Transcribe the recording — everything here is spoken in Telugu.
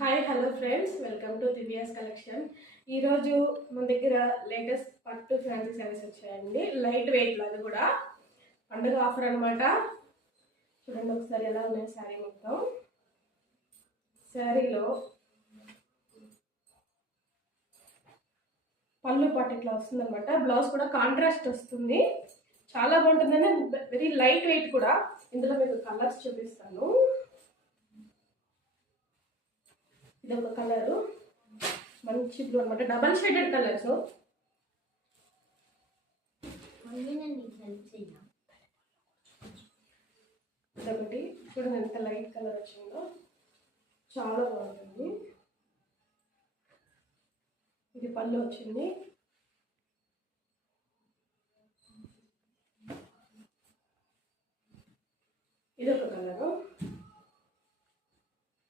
Hi hello friends, welcome to Divya's collection. ఈరోజు మన దగ్గర లేటెస్ట్ పట్టు ఫ్యాన్సీ శారీస్ వచ్చాయండి. లైట్ వెయిట్ లాగా కూడా పండుగ ఆఫర్ అనమాట. చూడండి ఒకసారి ఎలా ఉన్నాయి శారీ మొత్తం. శారీలో పళ్ళు పాటు ఇట్లా వస్తుంది అనమాట. బ్లౌజ్ కూడా కాంట్రాస్ట్ వస్తుంది, చాలా బాగుంటుందని. వెరీ లైట్ వెయిట్ కూడా. ఇందులో మీకు కలర్స్ చూపిస్తాను. ఇది ఒక కలరు, మంచి బ్లూ అనమాట, డబల్ షేడెడ్ కలర్స్. ఇదొకటి చూడండి ఎంత లైట్ కలర్ వచ్చిందో, చాలా బాగుంటుంది. ఇది పళ్ళు వచ్చింది. ఇదొక కలరు,